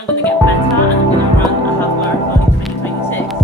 I'm gonna get better and I'm gonna run a half marathon in 2026.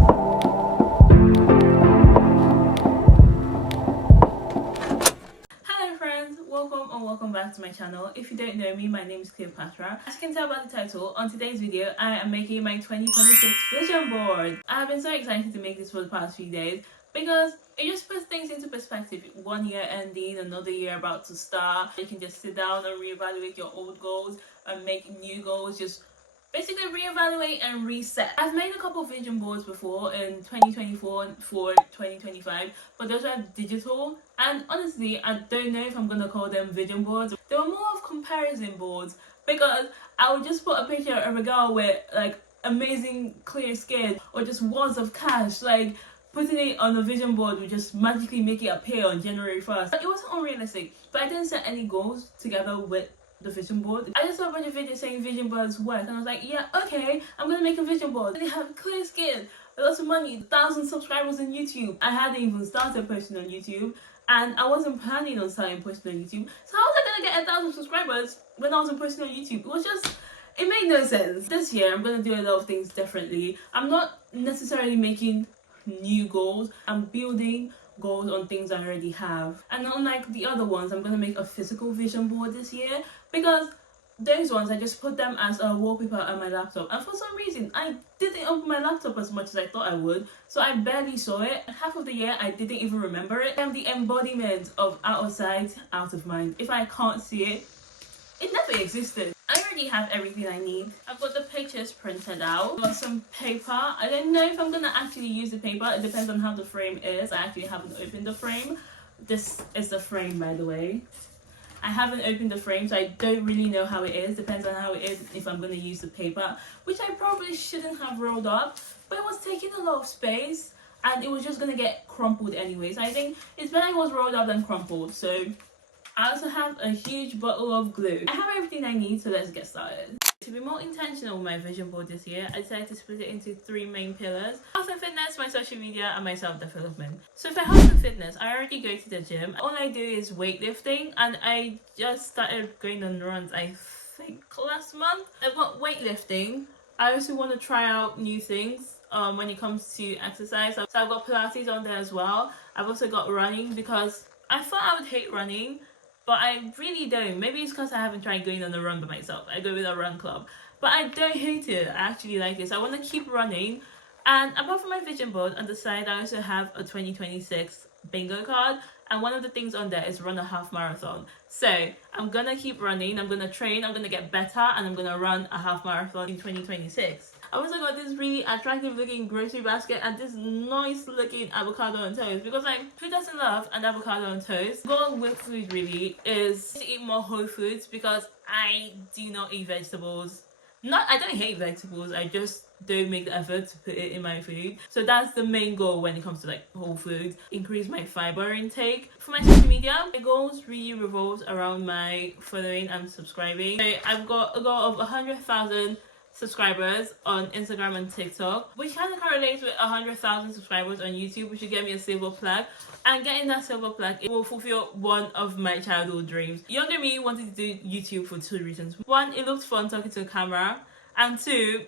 Hello friends, welcome and welcome back to my channel. If you don't know me, my name is Cleopatra. As you can tell by the title, on today's video I am making my 2026 vision board. I have been so excited to make this for the past few days because it just puts things into perspective. 1 year ending, another year about to start. You can just sit down and reevaluate your old goals and make new goals. Just basically reevaluate and reset. I've made a couple of vision boards before in 2024 and for 2025, but those are digital, and honestly I don't know if I'm gonna call them vision boards. They were more of comparison boards because I would just put a picture of a girl with like amazing clear skin or just wads of cash. Like putting it on a vision board would just magically make it appear on January 1st. It wasn't unrealistic, but I didn't set any goals together with the vision board. I just saw a bunch of videos saying vision boards work, and I was like, yeah, okay, I'm gonna make a vision board. They have clear skin, lots of money, 1,000 subscribers on YouTube. I hadn't even started posting on YouTube, and I wasn't planning on starting posting on YouTube. So how was I gonna get 1,000 subscribers when I wasn't posting on YouTube? It was just, it made no sense. This year I'm gonna do a lot of things differently. I'm not necessarily making new goals. I'm building goals on things I already have, and unlike the other ones, I'm gonna make a physical vision board this year because those ones I just put them as a wallpaper on my laptop, and for some reason I didn't open my laptop as much as I thought I would, so I barely saw it. Half of the year I didn't even remember it. I'm the embodiment of out of sight, out of mind. If I can't see it, it never existed. I already have everything I need. I've got the pictures printed out. I've got some paper. I don't know if I'm gonna actually use the paper. It depends on how the frame is. I actually haven't opened the frame. This is the frame, by the way. I haven't opened the frame, so I don't really know how it is. Depends on how it is if I'm gonna use the paper, which I probably shouldn't have rolled up, but it was taking a lot of space and it was just gonna get crumpled anyways. I think it's better it was rolled up than crumpled. So I also have a huge bottle of glue. I have everything I need, so let's get started. To be more intentional with my vision board this year, I decided to split it into 3 main pillars: health and fitness, my social media, and my self-development. So for health and fitness, I already go to the gym. All I do is weightlifting, and I just started going on runs, I think last month. I've got weightlifting. I also want to try out new things when it comes to exercise. So I've got Pilates on there as well. I've also got running because I thought I would hate running, but I really don't. Maybe it's because I haven't tried going on a run by myself. I go with a run club. But I don't hate it. I actually like this. I want to keep running. And apart from my vision board, on the side I also have a 2026 bingo card. And one of the things on there is run a half marathon. So I'm going to keep running. I'm going to train. I'm going to get better. And I'm going to run a half marathon in 2026. I also got this really attractive looking grocery basket and this nice looking avocado on toast, because like, who doesn't love an avocado on toast? Goal with food really is to eat more whole foods because I do not eat vegetables. I don't hate vegetables, I just don't make the effort to put it in my food. So that's the main goal when it comes to like whole foods. Increase my fiber intake. For my social media, my goals really revolves around my following and subscribing. So I've got a goal of 100,000 subscribers on Instagram and TikTok, which kind of correlates with 100,000 subscribers on YouTube, which should get me a silver plaque. And getting that silver plaque, it will fulfill one of my childhood dreams. Younger me wanted to do YouTube for 2 reasons. 1, it looked fun talking to a camera, and 2,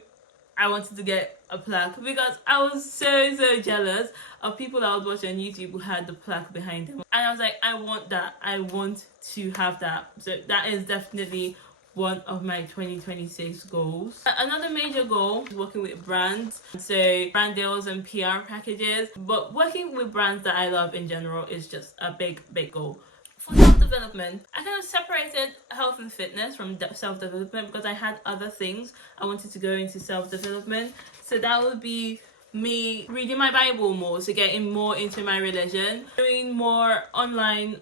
I wanted to get a plaque because I was so jealous of people that I was watching on YouTube who had the plaque behind them. And I was like, I want that. I want to have that. So that is definitely one of my 2026 goals. Another major goal is working with brands, so brand deals and PR packages, but working with brands that I love in general is just a big goal. For self-development, I kind of separated health and fitness from self-development because I had other things I wanted to go into self-development. So that would be me reading my Bible more, so getting more into my religion, doing more online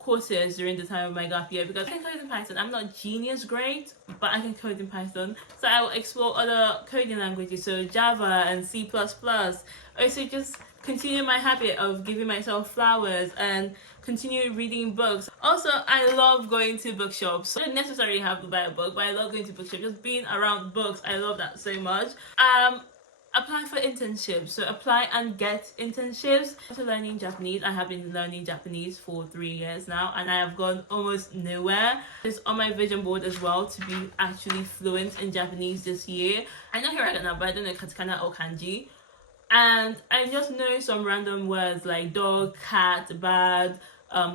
courses during the time of my gap year, because I can code in Python. I'm not genius great, but I can code in Python, so I will explore other coding languages, so Java and C++. Also just continue my habit of giving myself flowers and continue reading books. Also, I love going to bookshops. I don't necessarily have to buy a book, but I love going to bookshops. Just being around books, I love that so much. apply for internships. So apply and get internships. After learning Japanese, I have been learning Japanese for 3 years now, and I have gone almost nowhere. It's on my vision board as well to be actually fluent in Japanese this year. I know hiragana, but I don't know katakana or kanji. And I just know some random words like dog, cat, bird,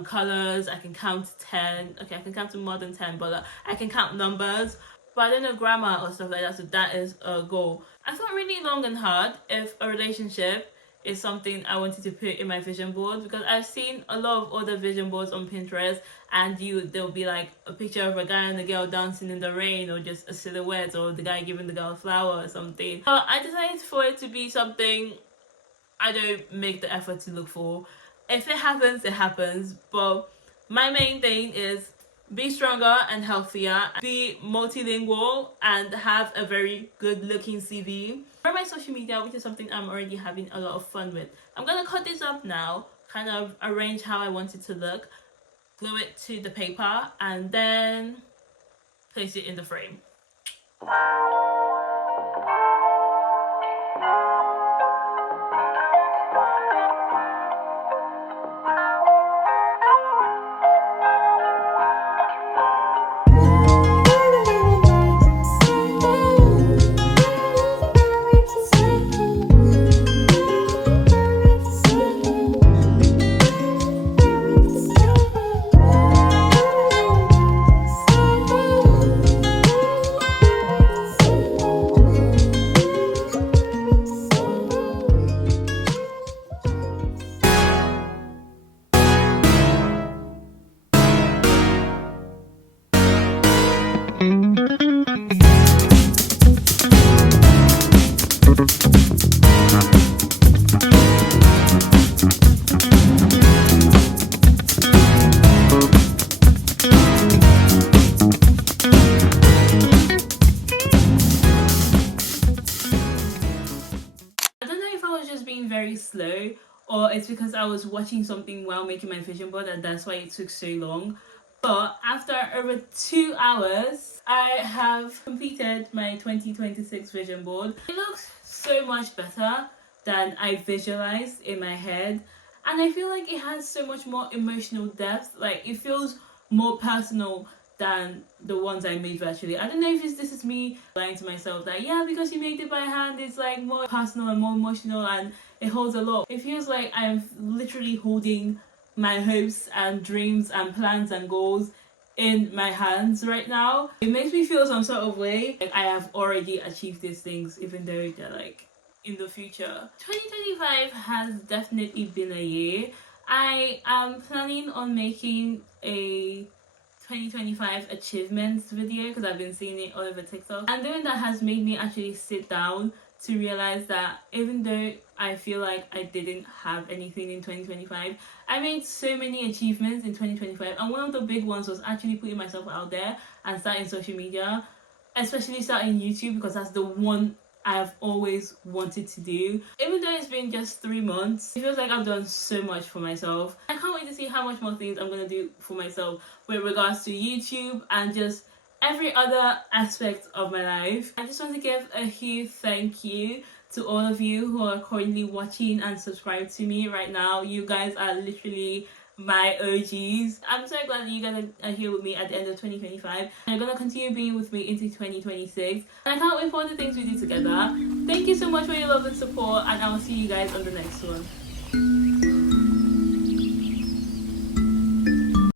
colors. I can count 10. Okay, I can count to more than 10, but I can count numbers. But I don't know grammar or stuff like that, so that is a goal. I thought really long and hard if a relationship is something I wanted to put in my vision board, because I've seen a lot of other vision boards on Pinterest, and there'll be like a picture of a guy and a girl dancing in the rain, or just a silhouette, or the guy giving the girl a flower or something. But I decided for it to be something I don't make the effort to look for. If it happens, it happens. But my main thing is be stronger and healthier, be multilingual, and have a very good looking CV. For my social media, which is something I'm already having a lot of fun with, I'm gonna cut this up now, kind of arrange how I want it to look, glue it to the paper, and then place it in the frame. Very slow, or it's because I was watching something while making my vision board and that's why it took so long. But after over 2 hours, I have completed my 2026 vision board. It looks so much better than I visualized in my head, and I feel like it has so much more emotional depth. Like, it feels more personal than the ones I made virtually. I don't know if this is me lying to myself that, yeah, because you made it by hand, it's like more personal and more emotional and it holds a lot. It feels like I'm literally holding my hopes and dreams and plans and goals in my hands right now. It makes me feel some sort of way like I have already achieved these things, even though they're like in the future. 2025 has definitely been a year. I am planning on making a 2025 achievements video because I've been seeing it all over TikTok, and doing that has made me actually sit down to realize that even though I feel like I didn't have anything in 2025, I made so many achievements in 2025, and one of the big ones was actually putting myself out there and starting social media, especially starting YouTube, because that's the one I have always wanted to do. Even though it's been just 3 months, it feels like I've done so much for myself. I can't wait to see how much more things I'm going to do for myself with regards to YouTube and just every other aspect of my life. I just want to give a huge thank you to all of you who are currently watching and subscribed to me right now. You guys are literally my OGs. I'm so glad that you guys are here with me at the end of 2025, and you're gonna continue being with me into 2026, and I can't wait for all the things we do together. Thank you so much for your love and support, and I will see you guys on the next one.